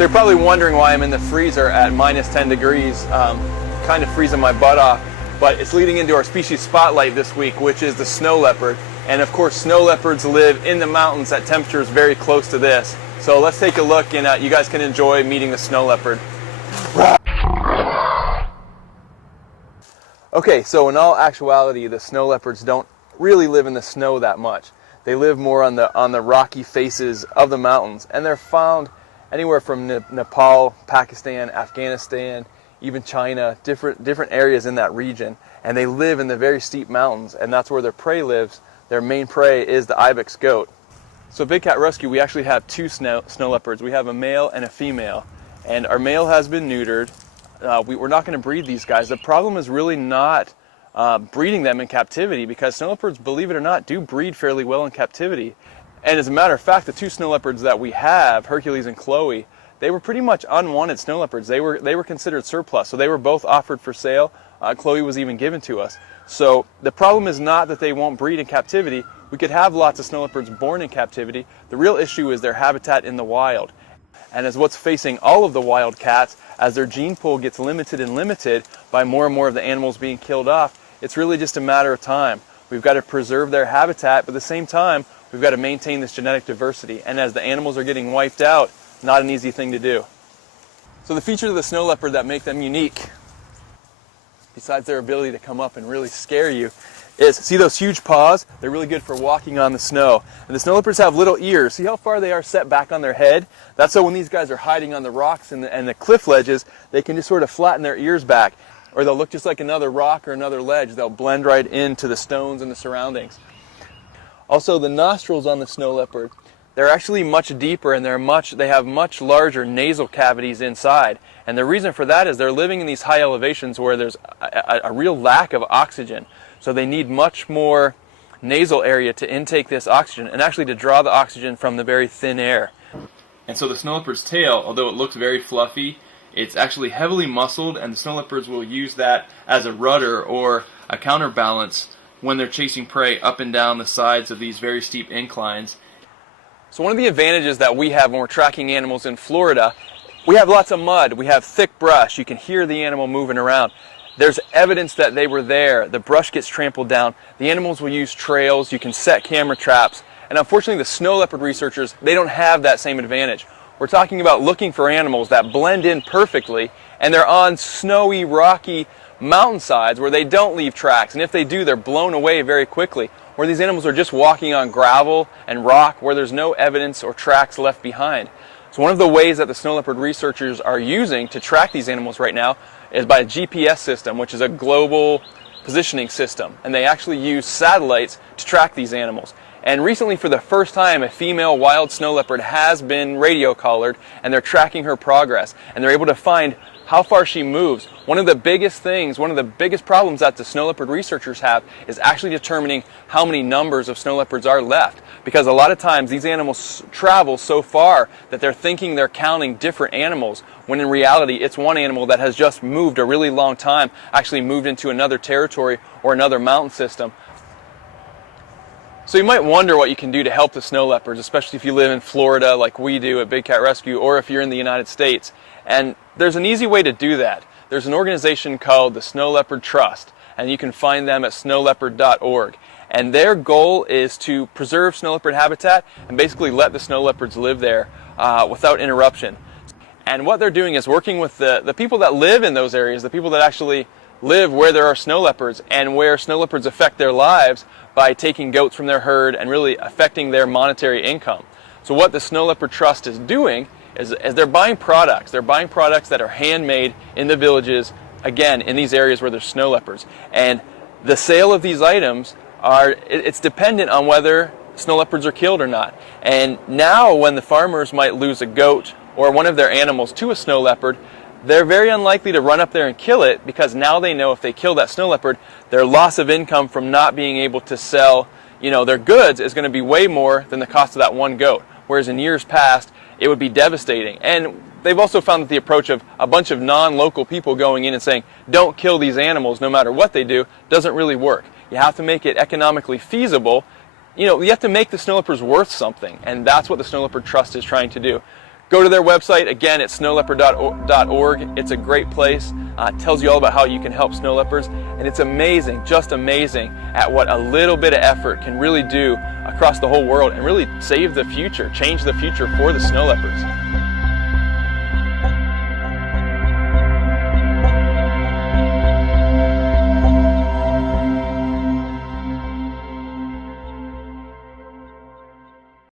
So you're probably wondering why I'm in the freezer at -10 degrees, kind of freezing my butt off. But it's leading into our species spotlight this week, which is the snow leopard. And of course, snow leopards live in the mountains at temperatures very close to this. So let's take a look, and you guys can enjoy meeting the snow leopard. Okay, so in all actuality, the snow leopards don't really live in the snow that much. They live more on the rocky faces of the mountains, and they're found anywhere from Nepal, Pakistan, Afghanistan, even China, different areas in that region. And they live in the very steep mountains, and that's where their prey lives. Their main prey is the ibex goat. So Big Cat Rescue, we actually have two snow leopards. We have a male and a female, and our male has been neutered. We're not going to breed these guys. The problem is really not breeding them in captivity, because snow leopards, believe it or not, do breed fairly well in captivity. And as a matter of fact, the two snow leopards that we have, Hercules and Chloe, they were pretty much unwanted snow leopards. They were considered surplus, so they were both offered for sale. Chloe was even given to us. So the problem is not that they won't breed in captivity. We could have lots of snow leopards born in captivity. The real issue is their habitat in the wild. And as what's facing all of the wild cats, as their gene pool gets limited and limited by more and more of the animals being killed off, it's really just a matter of time. We've got to preserve their habitat, but at the same time, we've got to maintain this genetic diversity. And as the animals are getting wiped out, not an easy thing to do. So the features of the snow leopard that make them unique, besides their ability to come up and really scare you, is, see those huge paws? They're really good for walking on the snow. And the snow leopards have little ears. See how far they are set back on their head? That's so when these guys are hiding on the rocks and the cliff ledges, they can just sort of flatten their ears back. Or they'll look just like another rock or another ledge. They'll blend right into the stones and the surroundings. Also, the nostrils on the snow leopard, they're actually much deeper, and they have much larger nasal cavities inside. And the reason for that is they're living in these high elevations where there's a real lack of oxygen. So they need much more nasal area to intake this oxygen, and actually to draw the oxygen from the very thin air. And so the snow leopard's tail, although it looks very fluffy, it's actually heavily muscled, and the snow leopards will use that as a rudder or a counterbalance when they're chasing prey up and down the sides of these very steep inclines. So one of the advantages that we have when we're tracking animals in Florida, we have lots of mud, we have thick brush, you can hear the animal moving around. There's evidence that they were there. The brush gets trampled down. The animals will use trails. You can set camera traps. And unfortunately, the snow leopard researchers, they don't have that same advantage. We're talking about looking for animals that blend in perfectly, and they're on snowy, rocky mountainsides where they don't leave tracks. And if they do, they're blown away very quickly. Where these animals are just walking on gravel and rock where there's no evidence or tracks left behind. So one of the ways that the snow leopard researchers are using to track these animals right now is by a GPS system, which is a global positioning system. And they actually use satellites to track these animals. And recently, for the first time, a female wild snow leopard has been radio collared, and they're tracking her progress. And they're able to find how far she moves. One of the biggest problems that the snow leopard researchers have is actually determining how many numbers of snow leopards are left. Because a lot of times these animals travel so far that they're thinking they're counting different animals, when in reality it's one animal that has just moved a really long time, actually moved into another territory or another mountain system. So you might wonder what you can do to help the snow leopards, especially if you live in Florida like we do at Big Cat Rescue, or if you're in the United States. And there's an easy way to do that. There's an organization called the Snow Leopard Trust, and you can find them at snowleopard.org. And their goal is to preserve snow leopard habitat and basically let the snow leopards live there without interruption. And what they're doing is working with the people that live in those areas, the people that actually live where there are snow leopards and where snow leopards affect their lives by taking goats from their herd and really affecting their monetary income. So what the Snow Leopard Trust is doing is they're buying products. They're buying products that are handmade in the villages, again, in these areas where there's snow leopards. And the sale of these items it's dependent on whether snow leopards are killed or not. And now when the farmers might lose a goat or one of their animals to a snow leopard, they're very unlikely to run up there and kill it, because now they know if they kill that snow leopard, their loss of income from not being able to sell, their goods is going to be way more than the cost of that one goat. Whereas in years past, it would be devastating. And they've also found that the approach of a bunch of non-local people going in and saying, don't kill these animals no matter what they do, doesn't really work. You have to make it economically feasible. You have to make the snow leopards worth something, and that's what the Snow Leopard Trust is trying to do. Go to their website, again, it's snowleopard.org. It's a great place. It tells you all about how you can help snow leopards, and it's amazing, just amazing at what a little bit of effort can really do across the whole world and really save the future, change the future for the snow leopards.